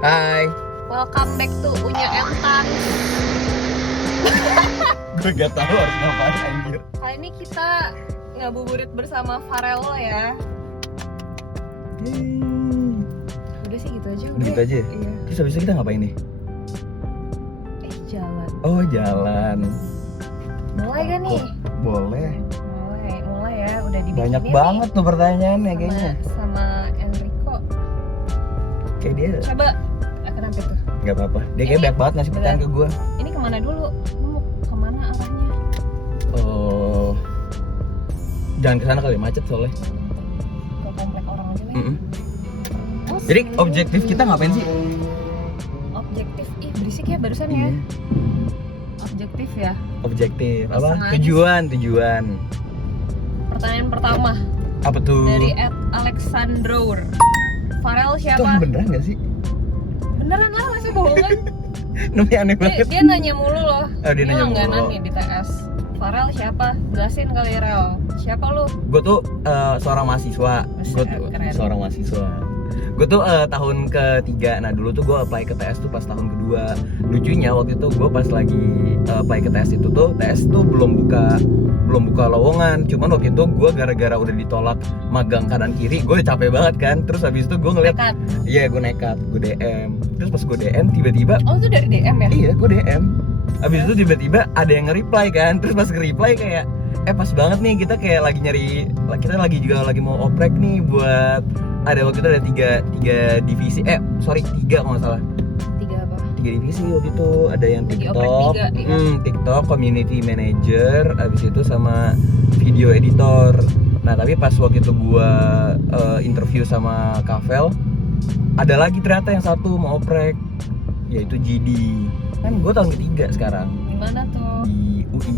Hai. Welcome back to Unya Entan. Gue gak tahu harus ngapain anjir. Kali ini kita ngabuburit bersama Farelo ya. Udah sih gitu aja. Udah gitu aja ya? Iya. Terus habis itu kita ngapain nih? Jalan. Oh jalan. Mulai kan nih? Boleh. Mulai ya. Udah dibikinin Banyak nih banget tuh pertanyaannya sama, kayaknya. sama Enrico. Kayak dia Coba kenapa tuh? gak apa-apa. Dia kayak Ini banyak banget ngasih pertanyaan ke gue. Ini kemana dulu? Lu mau kemana arahnya? Oh, jangan kesana kali, macet soalnya. Ke komplek orang aja nih. Oh, Jadi sini. objektif kita ngapain sih? Objektif. Ih berisik ya barusan ya. Iya. Objektif ya. Objektif. Apa? Sengaja. Tujuan. Pertanyaan pertama Apa tuh? dari @alexandrour. Farel Itu siapa? beneran gak sih? Beneran lah, masih bohongan. Namanya aneh banget. Dia nanya mulu loh. Oh, dia nanya langganan mulu. nih di TS. Farel siapa? Jelasin kali Rel. Siapa lu? Gue tuh seorang mahasiswa. Gue tuh Keren. seorang mahasiswa. Gue tuh tahun ketiga. Nah dulu tuh gue apply ke TS tuh pas tahun kedua. Lucunya waktu itu gue pas lagi apply ke TS itu tuh TS tuh belum buka lowongan. Cuman waktu itu gue gara-gara udah ditolak magang kanan kiri, gue udah capek banget kan. Terus habis itu gue ngeliat, Nekat. iya gue nekat, gue DM. Terus pas gue DM tiba-tiba, Oh itu dari DM ya? iya gue DM. Habis itu tiba-tiba ada yang nge-reply kan. Terus pas nge-reply kayak pas banget nih kita kayak lagi kita lagi mau oprek nih buat waktu itu ada tiga divisi 3 kalau nggak salah. 3 apa? 3 divisi waktu itu, ada yang Lagi TikTok, oprek 3, iya. TikTok, community manager, habis itu sama video editor. Nah tapi pas waktu itu gua interview sama Kavel, ada lagi ternyata yang satu mau oprek, yaitu GD. Kan gue tahun ketiga sekarang Gimana tuh? di UI.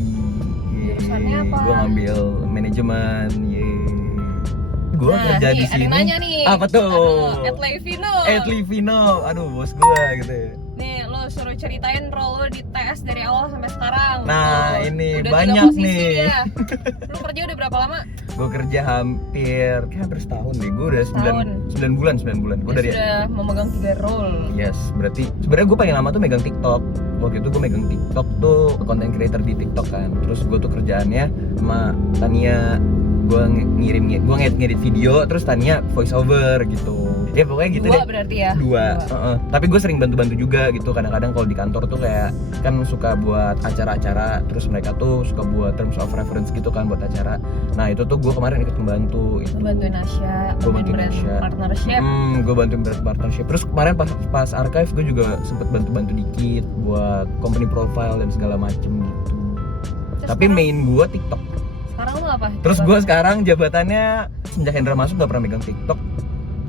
Jurusannya apa? Gue ngambil manajemen. Gue Nah, kerja nih, di ada sini. yang nanya nih. Apa tuh? Aduh, @Levino. Livino, aduh bos gue gitu. Nih, lo suruh ceritain role lo di TS dari awal sampai sekarang. Nah, Tuh, ini udah banyak 3 posisi nih. ya. Lo kerja udah berapa lama? Gue kerja hampir setahun deh. Gue udah Setahun. 9 bulan. Gue Dia dari sudah memegang 3 role. Yes, berarti sebenarnya gue paling lama tuh megang TikTok. Waktu itu gue megang TikTok tuh, content creator di TikTok kan. Terus gue tuh kerjaannya sama Tania, gue ngedit video, terus Tania voice over gitu. Ya pokoknya gitu 2 deh. berarti ya? 2. Tapi gue sering bantu-bantu juga gitu. Kadang-kadang kalau di kantor tuh kayak kan suka buat acara-acara, terus mereka tuh suka buat terms of reference gitu kan buat acara. Nah itu tuh gue kemarin ikut membantu itu. Lo bantuin Asya, Gue bantuin brand Asya. partnership. Gue bantuin brand partnership. Terus kemarin pas archive gue juga sempet bantu-bantu dikit buat company profile dan segala macem gitu. Terus Tapi sekarang- main gue TikTok. Sekarang lo apa? Terus gue sekarang jabatannya sejak Hendra masuk gak pernah megang TikTok.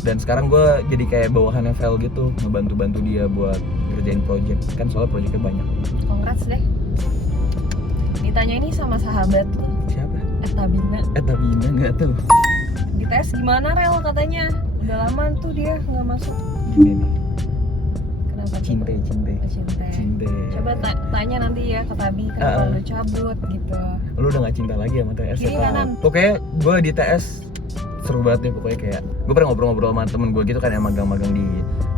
Dan sekarang gue jadi kayak bawahannya Vel gitu, ngebantu-bantu dia buat ngerjain project. Kan soalnya projectnya banyak. Congrats deh. Ditanya ini sama sahabat lo, Siapa? Tabina. Tabina gak tuh. Di TS gimana Rel katanya? Udah lama tuh dia nggak masuk. Ini nih, Kenapa? tuh? Cinte. Cinta. Coba tanya nanti ya ke Tabi kenapa lu cabut gitu. Lu udah gak cinta lagi sama TS? Kiri kanan. Pokoknya gue di TS seru banget deh pokoknya. Kayak gue pernah ngobrol-ngobrol sama temen gue gitu kan yang magang-magang di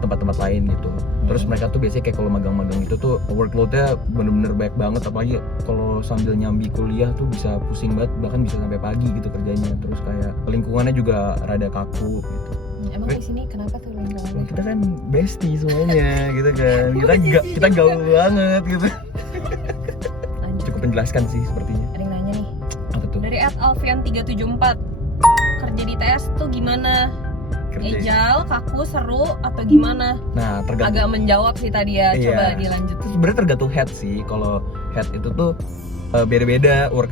tempat-tempat lain gitu. Terus mereka tuh biasanya kayak kalau magang-magang itu tuh workloadnya bener-bener banyak banget. Apalagi kalau sambil nyambi kuliah tuh bisa pusing banget, bahkan bisa sampai pagi gitu kerjanya. Terus kayak lingkungannya juga rada kaku gitu. Emang di sini kenapa tuh lingkungannya? Kita kan bestie semuanya gitu kan. Kita gaul banget gitu. Lanjut. Cukup menjelaskan sih sepertinya. Ada yang nanya nih. Apa tuh? Dari @alfian374. Kerja di TS tuh gimana? Kerja. Agile, kaku, seru atau gimana? Nah, tergantung. Agak menjawab sih tadi ya. Iya. Coba dilanjut. Itu sebenarnya tergantung head sih. Kalau head itu tuh beda-beda work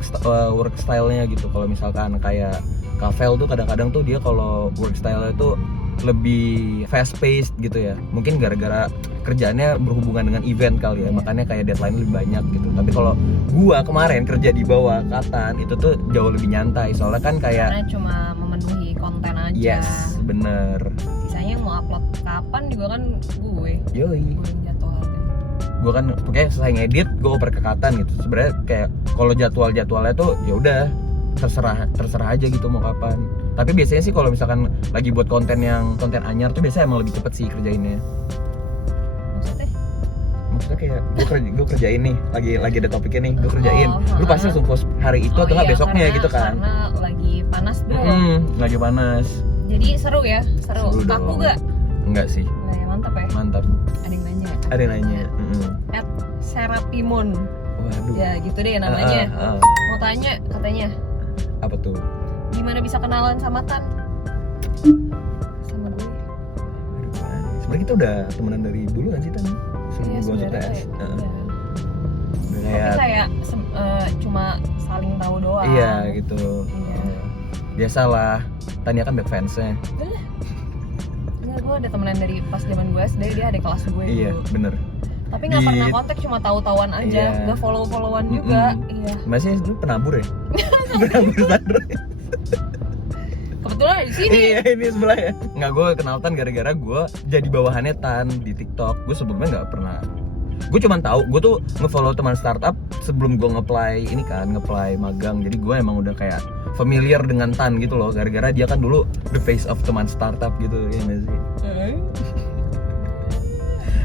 style-nya gitu. Kalau misalkan kayak Kavel tuh kadang-kadang tuh dia kalau work style-nya tuh lebih fast paced gitu ya. Mungkin gara-gara kerjaannya berhubungan dengan event kali ya, makanya kayak deadline lebih banyak gitu. Tapi kalau gua kemarin kerja di bawah Katan itu tuh jauh lebih nyantai. Soalnya kan kayak Karena cuma memenuhi konten aja. yes, bener. Sisanya mau upload kapan juga kan gue Yoi. yang jadwalin. Gue kan pokoknya selesai ngedit gue oper ke Katan gitu. Sebenarnya kayak kalau jadwalnya tuh ya udah terserah aja gitu mau kapan. Tapi biasanya sih kalau misalkan lagi buat konten anyar tuh biasanya emang lebih cepet sih kerjainnya. maksudnya kayak gue kerjain nih, lagi ada topiknya nih, gue kerjain. Lu pasti langsung post hari itu atau nggak besoknya gitu kan? Karena lagi panas bro. Lagi panas. Jadi seru ya, seru. Kaku gak? Enggak sih. Nah, ya mantap ya. Mantap. Ada yang nanya. At Serapimon. Waduh. Ya gitu deh namanya. Mau tanya katanya. Apa tuh? Gimana bisa kenalan sama Tan? Sama gue. Sebenarnya kita udah temenan dari dulu kan sih Tan? Sebelum gue masuk TS. Tapi kayak cuma saling tahu doang. Iya gitu. Iya. Biasalah. Tanya kan back fansnya. Enggak, gue ada temenan dari pas zaman gue SD, dia ada kelas gue Iya, dulu. bener. Tapi nggak pernah kontak, cuma tahu-tahuan aja, nggak follow-followan juga. Iya. Masih lu penabur ya? Penabur Sandro. Kebetulan di sini. Iya, ini sebelah ya. Nggak, gue kenal Tan gara-gara gue jadi bawahannya Tan di TikTok. Gue sebelumnya nggak pernah. Gue cuma tahu, gue tuh nge-follow teman startup sebelum gue nge-apply ini kan, nge-apply magang. Jadi gue emang udah kayak familiar dengan Tan gitu loh, gara-gara dia kan dulu the face of teman startup gitu, ya nggak sih?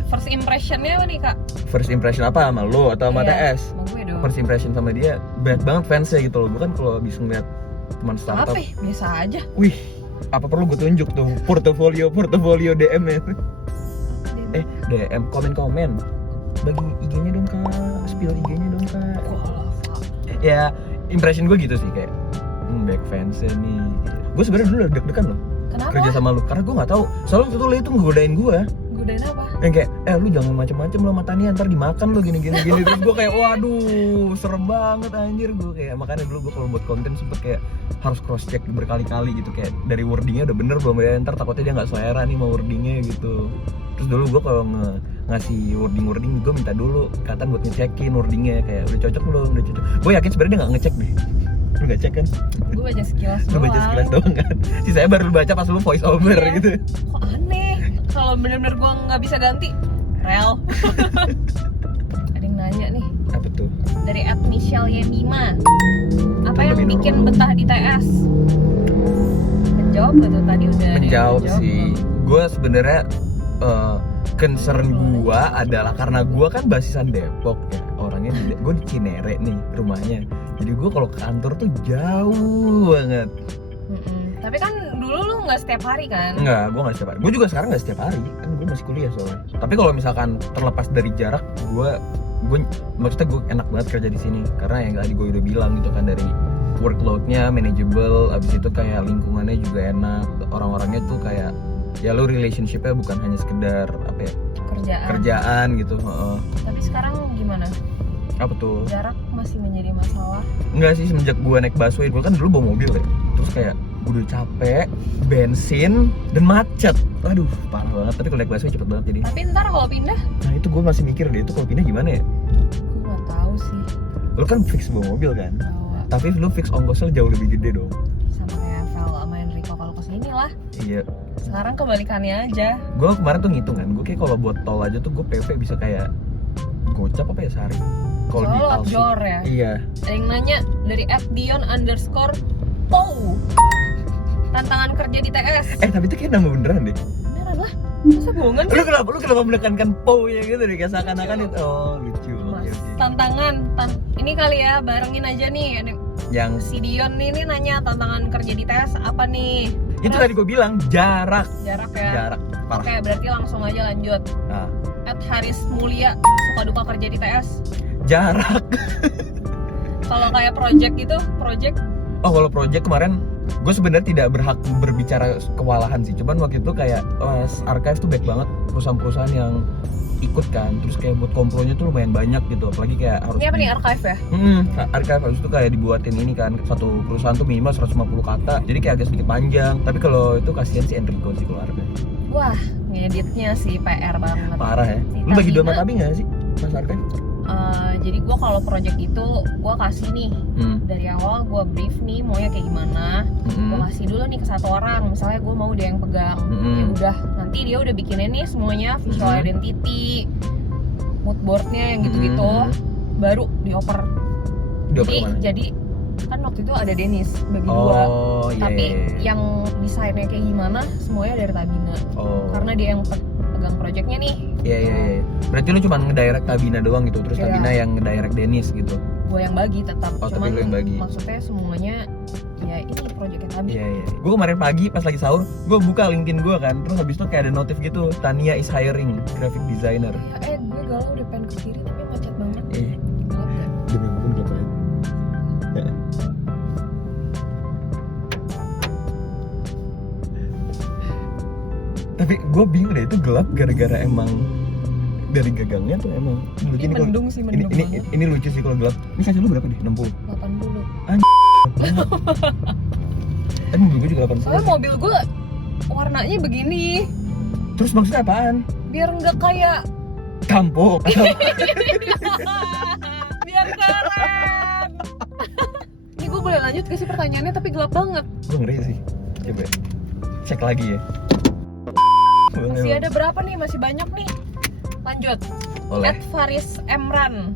First impressionnya apa nih kak? First impression apa sama lo atau sama TS? Sama gue dong. First impression sama dia banyak banget fansnya gitu loh. Bukan kalau bisa ngeliat teman startup. Apa? Biasa aja. Wih, apa perlu gue tunjuk tuh portofolio DM ya? DM komen. Bagi IG-nya dong kak, spill IG-nya dong kak. Ya impression gue gitu sih kayak back fansnya nih. Gue sebenarnya dulu deg-degan loh. Kenapa? Kerja sama lu karena gue nggak tahu. Soalnya waktu itu lo itu ngegodain gue. Godain apa? Yang kayak, lu jangan macem-macem lo sama Tania, ntar dimakan lo gini. Terus gue kayak, waduh, serem banget anjir. Gue kayak, makanya dulu gue kalau buat konten sempet kayak harus cross check berkali-kali gitu. Kayak dari wordingnya udah bener belum ya, ntar takutnya dia gak selera nih sama wordingnya gitu. Terus dulu gue kalau ngasih wording gue minta dulu ikatan buat ngecekin wordingnya. Kayak, udah cocok belum, udah cocok. Gue yakin sebenarnya dia gak ngecek deh. Lu gak cek kan? Gue baca sekilas doang. Lu baca sekilas doang kan? Sisanya baru lu baca pas lu voice over gitu. Kok aneh? Kalau bener-bener gue nggak bisa ganti, rel. Ada yang nanya nih. Apa tuh? Dari @michelle_yemima. Apa yang bikin betah di TS? Menjawab gak tuh tadi udah? Menjawab sih. Gue sebenarnya concern gue adalah karena gue kan basisan Depok ya. Orangnya gue di Cinere nih rumahnya. Jadi gue kalau ke kantor tuh jauh banget. Tapi kan dulu lu nggak setiap hari kan? Enggak, gue nggak setiap hari. Gue juga sekarang nggak setiap hari, kan gue masih kuliah soalnya. Tapi kalau misalkan terlepas dari jarak, gue maksudnya gue enak banget kerja di sini karena yang tadi gue udah bilang gitu kan, dari workloadnya manageable, abis itu kayak lingkungannya juga enak, orang-orangnya tuh kayak ya lo relationshipnya bukan hanya sekedar apa ya kerjaan gitu. Tapi sekarang gimana? Apa tuh? Jarak masih menjadi masalah? Enggak sih, semenjak gue naik busway, gue kan dulu bawa mobil ya, terus kayak udah capek, bensin, dan macet. Aduh, parah banget. Tapi kalau naik busway cepet banget jadi. Tapi ntar kalau pindah? Nah itu gue masih mikir deh, itu kalau pindah gimana ya? Gue nggak tahu sih. Lo kan fix bawa mobil kan? Bawa. Tapi lo fix ongkosnya jauh lebih gede dong. Sama kayak Vel sama Enrico kalau kesini lah. Iya. Sekarang kebalikannya aja. Gue kemarin tuh ngitung kan, gue kayak kalau buat tol aja tuh gue PV bisa kayak gocap apa ya sehari. Kalau di Alsu. Jor ya? Iya. Ada yang nanya dari @dion_pou. Tantangan kerja di TS. Tapi itu kayak nama beneran deh. Beneran lah. Masa bohongan sih? Lu kenapa menekankan pou ya gitu deh, kayak seakan-akan itu. Oh, lucu. Mas, tantangan. Ini kali ya, barengin aja nih. Yang si Dion ini nanya tantangan kerja di TS apa nih? Itu tadi gue bilang jarak. Jarak ya. Jarak. Parah. Oke, berarti langsung aja lanjut. Nah. Haris Mulia, suka duka kerja di TS? Jarak. Kalau kayak project gitu, Oh, kalau project kemarin gue sebenarnya tidak berhak berbicara kewalahan sih. Cuman waktu itu kayak archive tuh baik banget, perusahaan-perusahaan yang ikut kan. Terus kayak buat komplonya tuh lumayan banyak gitu. Apalagi kayak harus. Ini apa nih archive ya? Archive harus tuh kayak dibuatin ini kan. Satu perusahaan tuh minimal 150 kata. Jadi kayak agak sedikit panjang. Tapi kalau itu kasihan si Enrico sih keluarga. Wah, ngeditnya sih PR banget. Parah ya. Lu bagi dua mata nggak sih, Mas Arkan? Jadi gue kalau project itu gue kasih nih dari awal gue brief nih maunya kayak gimana. Gue kasih dulu nih ke satu orang. Misalnya gue mau dia yang pegang. Ya udah, nanti dia udah bikinin nih semuanya, visual identity, mood boardnya yang gitu-gitu, baru dioper. Jadi kan waktu itu ada Dennis bagi dua, tapi yang desainnya kayak gimana semuanya dari Tabina, karena dia yang pegang pegang projectnya nih. Iya. Berarti lu cuma ngedirect Tabina doang gitu, terus Iya. Tabina yang ngedirect Dennis gitu. Gue yang bagi tetap. Oh, tapi Cuman lu yang bagi. maksudnya semuanya ya ini projectnya Tabi. Iya. Gue kemarin pagi pas lagi sahur, gue buka LinkedIn gue kan, terus habis itu kayak ada notif gitu, Tania is hiring graphic designer. Gue galau udah pengen ke kiri tapi macet banget. Gelap ya? Demi apapun gelap banget. Tapi gue bingung deh, itu gelap gara-gara emang dari gagangnya tuh emang lucu nih kalau Mendung sih, mendung banget. ini lucu sih kalau gelap. Ini kaca lu berapa deh? 60. 80. Mobil gue juga 80. Soalnya mobil gue warnanya begini. Terus maksudnya apaan? Biar nggak kayak Tampok. biar keren. Ini gue boleh lanjut ke sih pertanyaannya tapi gelap banget. Gue ngeri sih. Coba cek lagi ya. Masih ada berapa nih? Masih banyak nih. Lanjut. Oleh. Faris Emran.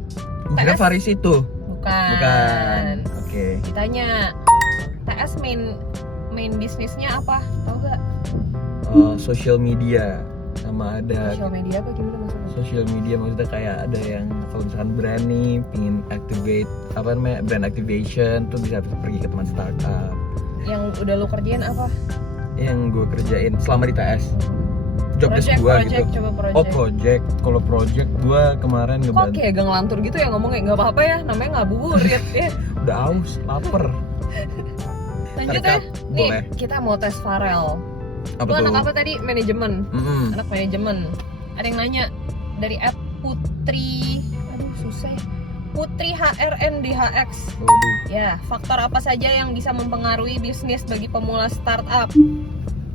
Kira Faris itu. Bukan. Oke. Ditanya TS main bisnisnya apa? Tahu gak? Social media sama ada Social media apa gimana maksudnya? social media maksudnya kayak ada yang kalau misalkan brand nih pingin activate apa namanya brand activation tuh bisa pergi ke teman startup. Yang udah lu kerjain apa? Yang gue kerjain selama di TS jobdesk gue gitu. Coba project. Oh project, kalau project gue kemarin Kok ngebantu. kayak gak ngelantur gitu ya ngomongnya? Gak apa-apa ya, namanya ngabuburit ya. Udah aus, lapar. Lanjut Terkat, ya. Nih, boleh. kita mau tes Farel. Apa Lu tuh? anak apa tadi? Manajemen. Mm-mm. Anak manajemen. Ada yang nanya dari @putri. Aduh, susah. Putri HRNDHX. Waduh. Ya, faktor apa saja yang bisa mempengaruhi bisnis bagi pemula startup?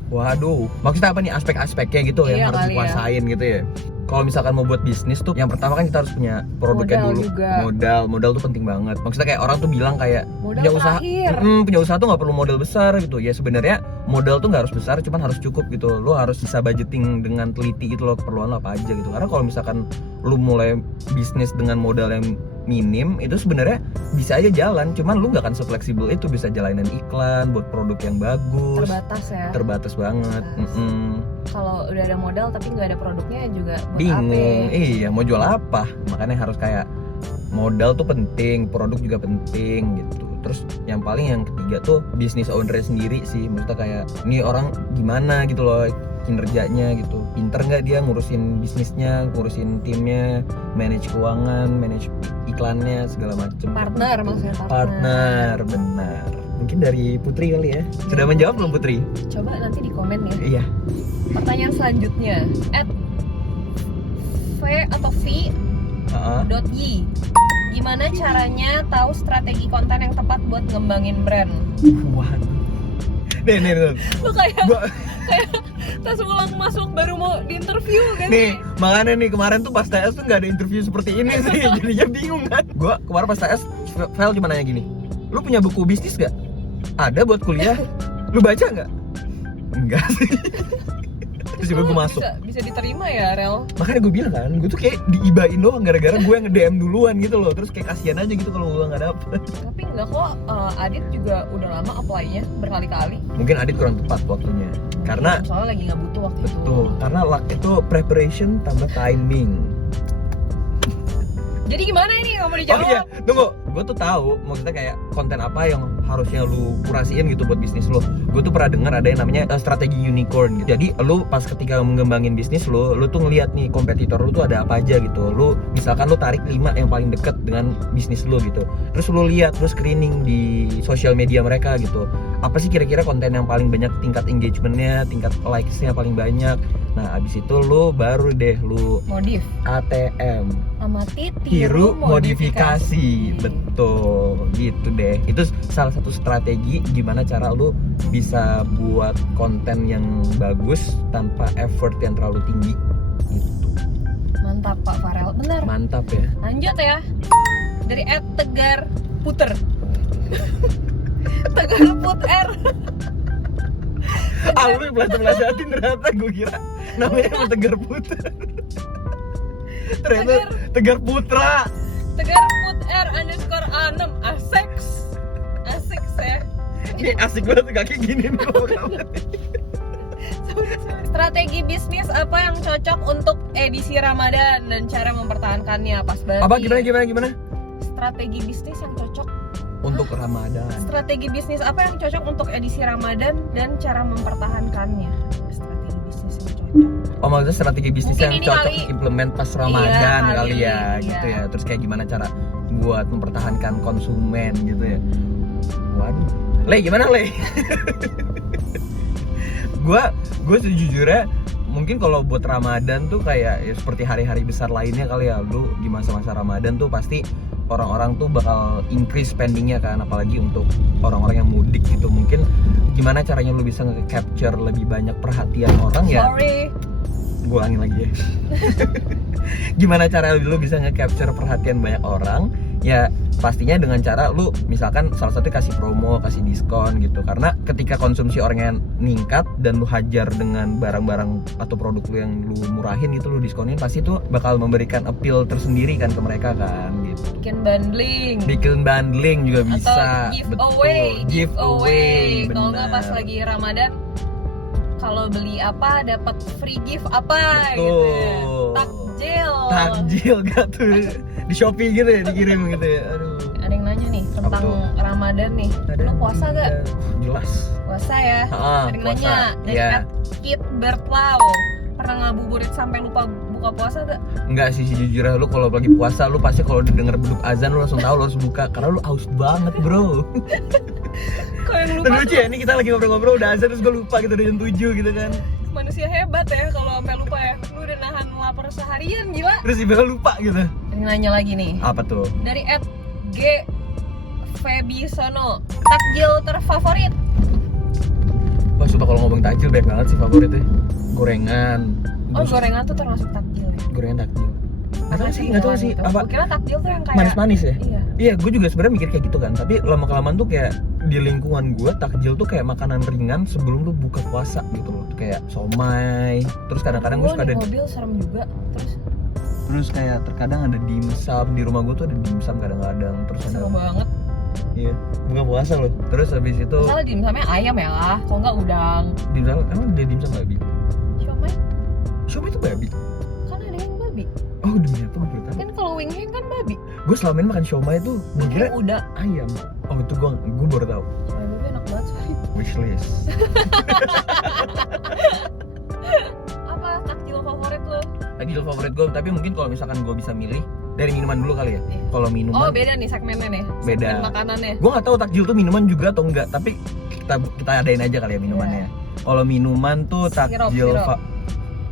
Waduh, maksudnya apa nih aspek-aspeknya gitu Iya, yang harus kali ya. dikuasain gitu ya? Kalau misalkan mau buat bisnis tuh, yang pertama kan kita harus punya produknya Modal dulu. juga. Modal tuh penting banget. Maksudnya kayak orang tuh bilang kayak Modal punya usaha, terakhir. punya usaha tuh nggak perlu modal besar gitu. Ya sebenarnya modal tuh nggak harus besar, cuman harus cukup gitu. Lu harus bisa budgeting dengan teliti gitu loh, keperluan lo apa aja gitu. Karena kalau misalkan lu mulai bisnis dengan modal yang minim, itu sebenarnya bisa aja jalan, cuman lu nggak akan se-fleksibel itu bisa jalanin iklan buat produk yang bagus. Terbatas ya. Terbatas banget. Kalau udah ada modal tapi nggak ada produknya juga buat Bingung, apa? iya mau jual apa? Makanya harus kayak modal tuh penting, produk juga penting gitu. Terus yang ketiga tuh bisnis owner sendiri sih, maksudnya kayak ini orang gimana gitu loh kinerjanya gitu, pinter nggak dia ngurusin bisnisnya, ngurusin timnya, manage keuangan, manage iklannya segala macem. Partner maksudnya Partner, benar. Mungkin dari Putri kali ya. Sudah menjawab belum Putri? Coba nanti di komen ya. Iya. Pertanyaan selanjutnya @v atau v .y. Gimana caranya tahu strategi konten yang tepat buat ngembangin brand? Waduh. Nih. Lu kayak Gua- tes ulang masuk baru mau di interview kan? Nih, makanya nih kemarin tuh pas TS tuh nggak ada interview seperti ini sih, jadinya bingung kan. Gua kemarin pas TS, Vel cuma nanya gini, lu punya buku bisnis gak? Ada buat kuliah? Lu baca nggak? Enggak sih. Terus juga gue masuk. Bisa diterima ya, Rel? Makanya gue bilang kan, gue tuh kayak diibain doang gara-gara gue yang nge-DM duluan gitu loh. Terus kayak kasihan aja gitu kalau gue nggak dapet. Tapi enggak kok, Adit juga udah lama apply-nya berkali-kali. Mungkin Adit kurang tepat waktunya. Karena soalnya lagi nggak butuh waktu itu. betul, karena luck itu preparation tambah timing. Jadi gimana ini nggak mau Oh dijawab? iya, tunggu. Gue tuh tahu maksudnya kayak konten apa yang harusnya lu kurasiin gitu buat bisnis lu. Gue tuh pernah dengar ada yang namanya strategi unicorn gitu. Jadi lu pas ketika mengembangin bisnis lu tuh ngeliat nih kompetitor lu tuh ada apa aja gitu. Lu misalkan lu tarik 5 yang paling deket dengan bisnis lu gitu. Terus lu lihat, lu screening di sosial media mereka gitu. Apa sih kira-kira konten yang paling banyak tingkat engagementnya, tingkat likes-nya paling banyak. Nah abis itu lu baru deh lu Modif. ATM, Amati, tiru, modifikasi. Betul, gitu deh. Itu salah satu strategi gimana cara lu bisa buat konten yang bagus tanpa effort yang terlalu tinggi gitu. Mantap Pak Farel, benar. Mantap ya. Lanjut ya. Dari @tegarputer. Tegarputer. Lu belajatin ternyata gue kira namanya emang Tegar Putra. Ternyata Tegar Putra. Tegarputer_6 asik saya. Ini asik banget kaki gini nih lo. Strategi bisnis apa yang cocok untuk edisi Ramadan dan cara mempertahankannya pas banget. Apa gimana? Strategi bisnis yang cocok untuk Ramadan. Strategi bisnis apa yang cocok untuk edisi Ramadan dan cara mempertahankannya. Strategi bisnis yang cocok. Oh, maksudnya strategi bisnis Mungkin yang ini cocok kali. implement pas Ramadan Iya, kali ya, iya. gitu ya. Terus kayak gimana cara buat mempertahankan konsumen gitu ya. Waduh. Le, gimana Le? Gue sejujurnya mungkin kalau buat Ramadan tuh kayak ya seperti hari-hari besar lainnya kali ya. Lu di masa-masa Ramadan tuh pasti orang-orang tuh bakal increase spendingnya kan, apalagi untuk orang-orang yang mudik gitu. Mungkin gimana caranya lu bisa nge-capture lebih banyak perhatian orang ya. Sorry. Gue ulangin lagi ya. Gimana cara lu bisa nge-capture perhatian banyak orang? Ya pastinya dengan cara lu misalkan salah satu kasih promo, kasih diskon gitu. Karena ketika konsumsi orangnya meningkat dan lu hajar dengan barang-barang atau produk lu yang lu murahin gitu, lu diskonin, pasti tuh bakal memberikan appeal tersendiri kan ke mereka kan gitu. Bikin bundling juga bisa. atau giveaway. Giveaway. Kalau nggak pas lagi Ramadan, kalau beli apa dapat free gift apa. Betul. Gitu ya. Takjil gak tuh di Shopee gitu ya, dikirim gitu ya. Aduh. Ada yang nanya nih tentang Ramadan nih. Lu puasa gak? Jelas. Puasa ya. Ada yang Puasa. nanya dari Iya. @kitbertlau. Pernah ngabuburit sampai lupa buka puasa gak? Enggak sih, sejujurnya lu kalau lagi puasa lu pasti kalau denger beduk azan lu langsung tahu lu harus buka karena lu haus banget, bro. Kok yang lupa Lucu ya, ini kita lagi ngobrol-ngobrol udah azan terus gue lupa gitu, udah jam 7 gitu kan. manusia hebat ya kalau sampai lupa ya. Lu udah nahan lapar seharian gila. Terus tiba-tiba lupa gitu. Ini nanya lagi nih. Apa tuh? Dari @gfebisono. Takjil terfavorit. Wah, sumpah kalau ngomong takjil banyak banget sih favoritnya. Gorengan. Oh, gorengan tuh termasuk takjil ya? Gorengan takjil. Nggak tahu sih gitu. apa. Gua kira takjil tuh yang kayak Manis-manis ya? Iya. Iya, gue juga sebenarnya mikir kayak gitu kan. Tapi lama-kelamaan tuh kayak di lingkungan gue takjil tuh kayak makanan ringan sebelum lu buka puasa gitu loh. Kayak somai. Terus kadang-kadang gue Gua suka di ada mobil serem juga. terus kayak terkadang ada dimsum di rumah gue tuh, ada dimsum kadang-kadang. Terus ada Seru banget. iya, buka puasa loh. Terus habis itu Masalah dimsumnya ayam ya lah, kalau nggak udang. dimsum emang ada dimsum babi? Siomay Siomay itu babi? kan ada yang babi. Oh, demi apa gue tahu. Kan kalau wing hang kan babi. Gue selama ini makan siomay tuh gue Wing kira hang udah. ayam. Oh, itu gue baru tahu. Siomay babi enak banget sorry. Wishlist. Apa takjil favorit lo? Takjil favorit gue, tapi mungkin kalau misalkan gue bisa milih dari minuman dulu kali ya. Kalau Oh minuman beda nih segmennya nih. Beda. Segmen makanannya. gue nggak tahu takjil tuh minuman juga atau enggak, tapi kita adain aja kali ya minumannya. Kalau minuman tuh takjil Sirup.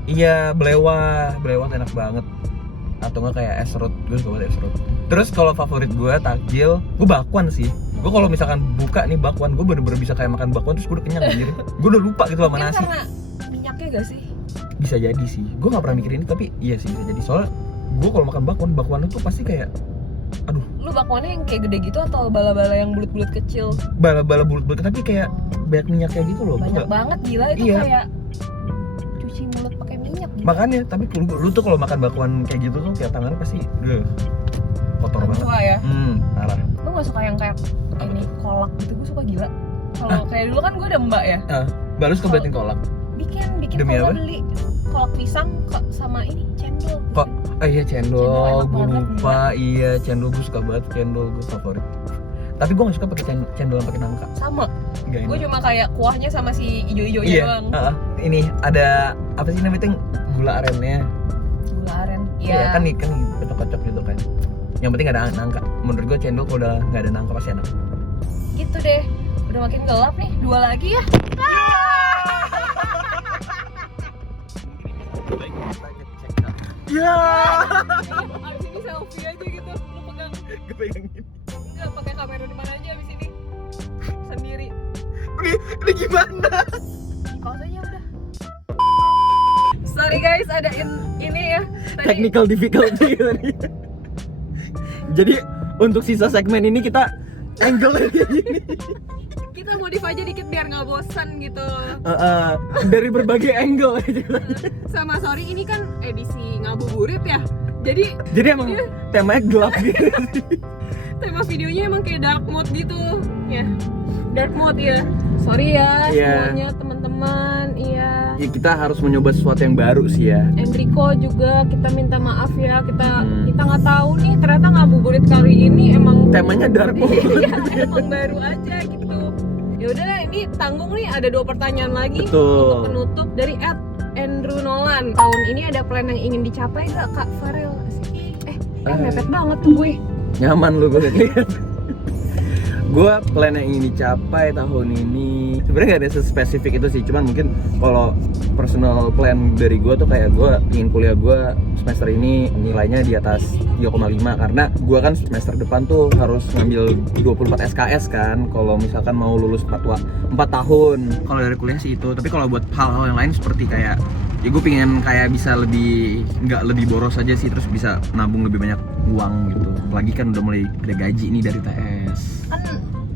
iya, belewah tuh enak banget. Atau enggak kayak es serut, gue suka banget es serut. Terus kalau favorit gue takjil, gue bakwan sih. Gue kalau misalkan buka nih bakwan, gue bener-bener bisa kayak makan bakwan terus gue udah kenyang anjir. Gue udah lupa gitu sama Mungkin nasi. karena minyaknya gak sih? Bisa jadi sih, gue nggak pernah mikirin itu, tapi iya sih bisa jadi. Soalnya gue kalau makan bakwan itu pasti kayak aduh, Lu bakwannya yang kayak gede gitu atau bala-bala yang bulat-bulat kecil? bala-bala bulat-bulat tapi kayak banyak minyaknya gitu loh. Gua Banyak nggak- banget gila itu Iya. kayak cuci mulut pakai minyak gitu. Makanya, tapi lu tuh kalau makan bakwan kayak gitu tuh kayak tangannya pasti kotor banget. Tua ya. Parah. Gue gak suka yang kayak ini kolak gitu, gue suka gila. Kalau kayak dulu kan gue ada mbak ya. Baru suka buatin kolak. Bikin Demi kalau apa? beli kolak pisang sama ini cendol. Kok? Iya, Cendol cendol, enak gue banget, lupa. Iya, cendol gue suka banget, cendol gue favorit. Tapi gue gak suka pakai cendol yang pakai nangka. Sama. Gak Gue enak. cuma kayak kuahnya sama si ijo-ijonya Iya. doang. Ini ada apa sih namanya? Gula arennya. Gula aren. Iya, Iya. kan kocok-kocok gitu kan. Yang penting gak ada nangka. Menurut gue cendol kalau udah gak ada nangka pasti enak. Gitu deh. Udah makin gelap nih. 2 lagi ya. Ya. Abis ini selfie aja gitu. Lu pegang. Gue pegangin. Enggak pakai kamera depan aja abis ini. Sendiri. Ini gimana? Pausanya udah. Sorry guys, ada ini ya. Tadi Technical difficulty gitu nih. Jadi untuk sisa segmen ini kita angle kayak gini. kita modif aja dikit biar nggak bosan gitu. Dari berbagai angle aja. Sama sorry ini kan edisi ngabuburit ya. Jadi Emang temanya gelap gitu. tema videonya emang kayak dark mode gitu ya. Dark mode ya. Sorry ya Iya. semuanya teman-teman. Iya. ya kita harus mencoba sesuatu yang baru sih ya. Enrico juga kita minta maaf ya, kita nggak tahu nih ternyata ngabuburit kali ini emang Temanya dark mode. iya, emang baru aja gitu. Ya udahlah, ini tanggung nih, ada 2 pertanyaan lagi. Betul. Untuk penutup dari Andrew Nolan. Tahun ini ada plan yang ingin dicapai nggak Kak Farel? Mepet banget tuh gue. Nyaman lu gue lihat. Gue plan yang ingin dicapai tahun ini sebenarnya nggak ada spesifik itu sih, cuman mungkin kalau personal plan dari gue tuh kayak gue ingin kuliah gue semester ini nilainya di atas 3,5 karena gue kan semester depan tuh harus ngambil 24 SKS kan kalau misalkan mau lulus 4 tahun. Kalau dari kuliah sih itu, tapi kalau buat hal-hal yang lain seperti kayak ya gue pengen kayak bisa nggak lebih boros aja sih, terus bisa nabung lebih banyak uang gitu, apalagi kan udah mulai ada gaji nih dari TS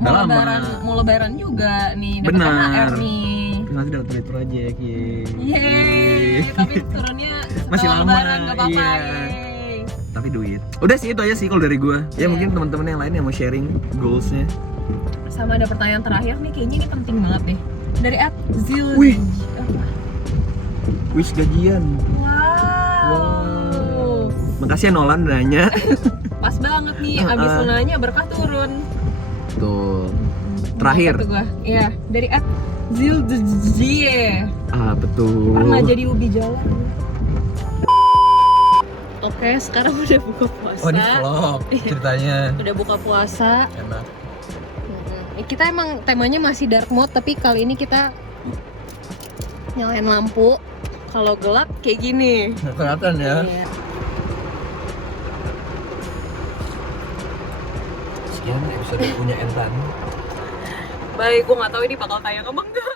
Kan Udah mau lebaran juga nih, dapat Benar. THR nih. nanti dapat proyek Yeay, tapi turunnya Masih setelah lama, lebaran nggak apa-apa. iya. Yeay. Tapi duit udah sih, itu aja sih kalau dari gue ya. Iya. Mungkin teman-teman yang lain yang mau sharing goalsnya. Sama ada pertanyaan terakhir nih, kayaknya ini penting banget deh. Dari @zil. Wih. Wish gajian. Wow. Makasih ya Nolan nanya. Pas banget nih, abis lu nanya berkah turun. Tuh. Terakhir. Apa tuh gua? Iya, dari @zildjie. Betul. Pernah jadi ubi jalan. Oke, sekarang udah buka puasa. Oh, ini vlog ceritanya. Udah buka puasa. Enak. Kita emang temanya masih dark mode, tapi kali ini kita nyalain lampu. Kalau gelap kayak gini. Nggak kelihatan ya. Iya. Sekian episode punya Entan. Baik, gue nggak tahu ini bakal tayang apa enggak.